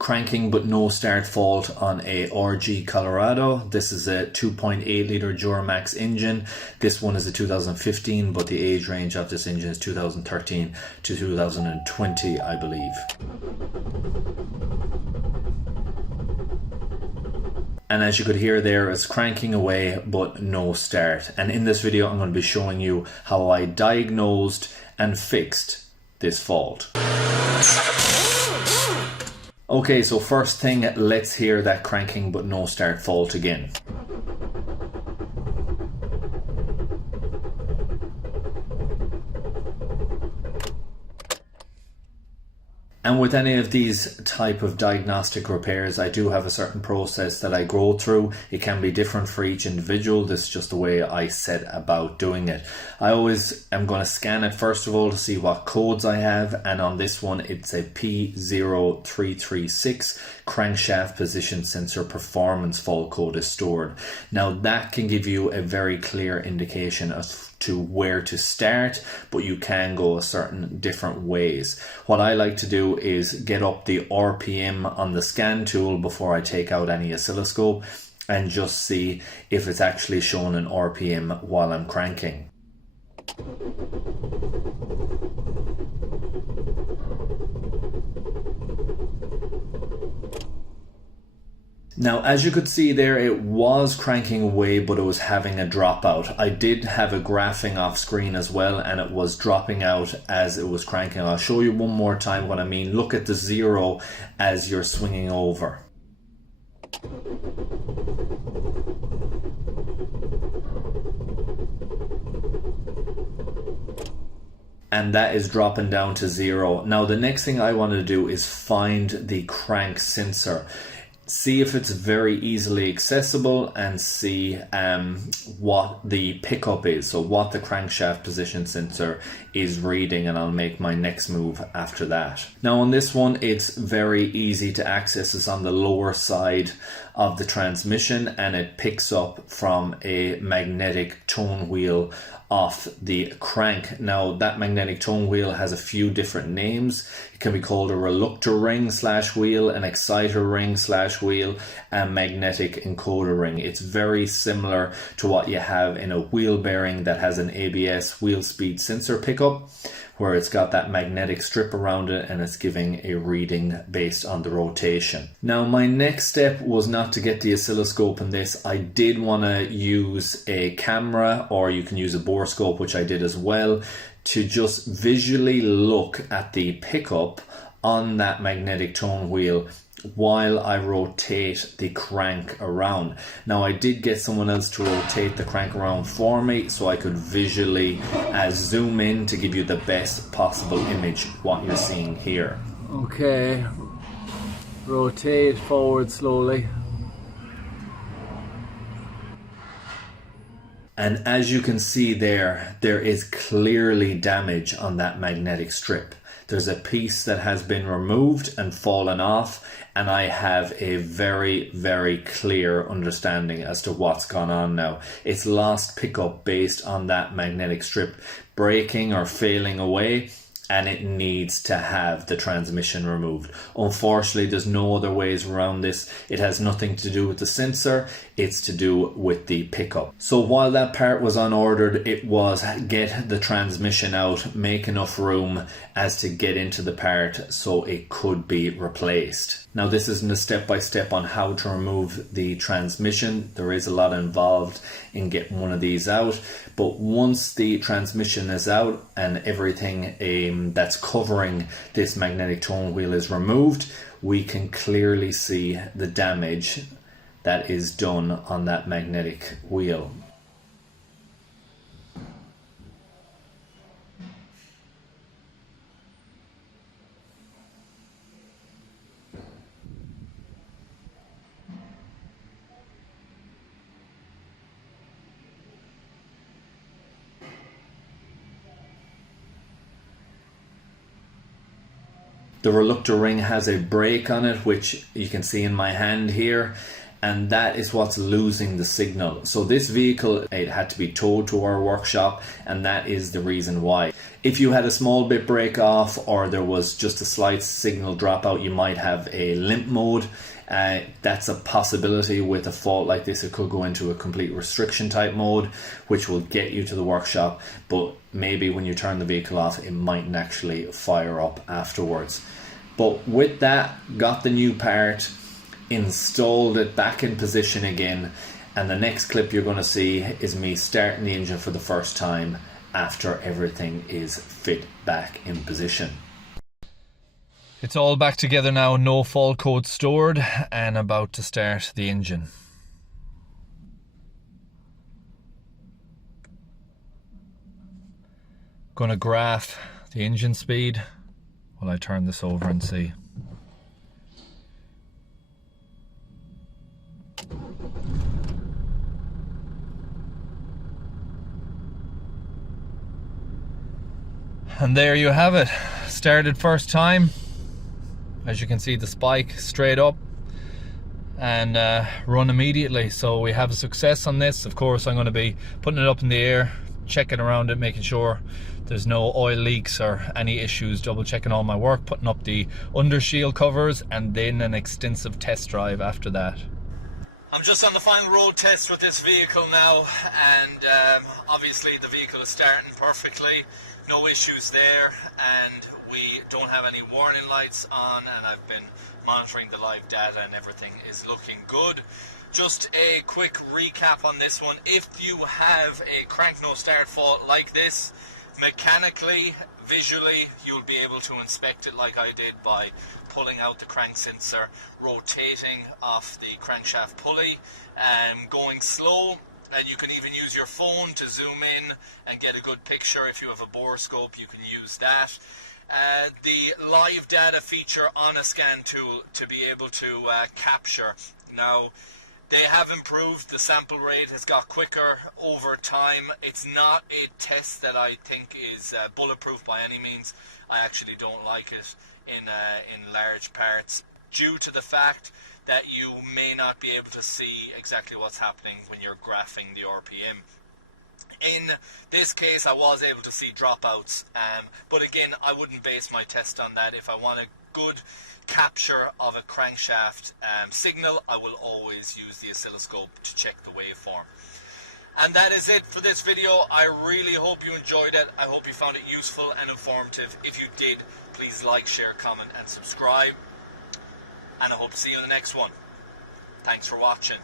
Cranking but no start fault on a RG Colorado. This is a 2.8 litre Duramax engine. This one is a 2015, but the age range of this engine is 2013 to 2020, I believe. And as you could hear there, it's cranking away but no start. And in this video I'm going to be showing you how I diagnosed and fixed this fault. Okay, so first thing, let's hear that cranking but no start fault again. And with any of these type of diagnostic repairs, I do have a certain process that I go through. It can be different for each individual. This is just the way I set about doing it. I always am going to scan it first of all to see what codes I have. And on this one, it's a P0336 crankshaft position sensor performance fault code is stored. Now that can give you a very clear indication as to where to start, but you can go a certain different ways. What I like to do is get up the RPM on the scan tool before I take out any oscilloscope and just see if it's actually showing an RPM while I'm cranking. Now, as you could see there, it was cranking away, but it was having a dropout. I did have a graphing off screen as well, and it was dropping out as it was cranking. I'll show you one more time what I mean. Look at the 0 as you're swinging over. And that is dropping down to 0. Now, the next thing I want to do is find the crank sensor. See if it's very easily accessible and see what the pickup is, so what the crankshaft position sensor is reading, and I'll make my next move after that. Now on this one, it's very easy to access. It's on the lower side of the transmission and it picks up from a magnetic tone wheel off the crank. Now that magnetic tone wheel has a few different names. It can be called a reluctor ring slash wheel, an exciter ring slash wheel, and magnetic encoder ring. It's very similar to what you have in a wheel bearing that has an ABS wheel speed sensor pickup, where it's got that magnetic strip around it and it's giving a reading based on the rotation. Now my next step was not to get the oscilloscope in this. I did want to use a camera, or you can use a borescope, which I did as well, to just visually look at the pickup on that magnetic tone wheel while I rotate the crank around. Now I did get someone else to rotate the crank around for me so I could visually zoom in to give you the best possible image what you're seeing here. Okay, rotate forward slowly. And as you can see there is clearly damage on that magnetic strip. There's a piece that has been removed and fallen off, and I have a very, very clear understanding as to what's gone on now. It's lost pickup based on that magnetic strip breaking or failing away, and it needs to have the transmission removed. Unfortunately, there's no other ways around this. It has nothing to do with the sensor, it's to do with the pickup. So while that part was unordered, it was get the transmission out, make enough room as to get into the part so it could be replaced. Now this isn't a step-by-step on how to remove the transmission. There is a lot involved in getting one of these out, but once the transmission is out and everything that's covering this magnetic tone wheel is removed, we can clearly see the damage that is done on that magnetic wheel. The reluctor ring has a brake on it, which you can see in my hand here, and that is what's losing the signal. So this vehicle, it had to be towed to our workshop, and that is the reason why. If you had a small bit break off or there was just a slight signal dropout, you might have a limp mode. That's a possibility. With a fault like this, it could go into a complete restriction type mode, which will get you to the workshop, but maybe when you turn the vehicle off, it mightn't actually fire up afterwards. But with that, got the new part, installed it back in position again, and the next clip you're going to see is me starting the engine for the first time after everything is fit back in position. It's all back together now, no fault code stored, and about to start the engine. Gonna graph the engine speed while I turn this over and see. And there you have it. Started first time. As you can see, the spike straight up and run immediately. So we have a success on this. Of course, I'm going to be putting it up in the air, checking around it, making sure there's no oil leaks or any issues, double checking all my work, putting up the undershield covers, and then an extensive test drive after that. I'm just on the final road test with this vehicle now, and obviously the vehicle is starting perfectly, no issues there, and we don't have any warning lights on, and I've been monitoring the live data and everything is looking good. Just a quick recap on this one. If you have a crank no start fault like this, mechanically, visually, you'll be able to inspect it like I did by pulling out the crank sensor, rotating off the crankshaft pulley, and going slow. And you can even use your phone to zoom in and get a good picture. If you have a borescope, you can use that. The live data feature on a scan tool to be able to capture. Now, they have improved. The sample rate has got quicker over time. It's not a test that I think is bulletproof by any means. I actually don't like it in large parts, due to the fact that you may not be able to see exactly what's happening when you're graphing the RPM. In this case, I was able to see dropouts, but again, I wouldn't base my test on that. If I want a good capture of a crankshaft signal, I will always use the oscilloscope to check the waveform. And that is it for this video. I really hope you enjoyed it. I hope you found it useful and informative. If you did, please like, share, comment and subscribe. And I hope to see you in the next one. Thanks for watching.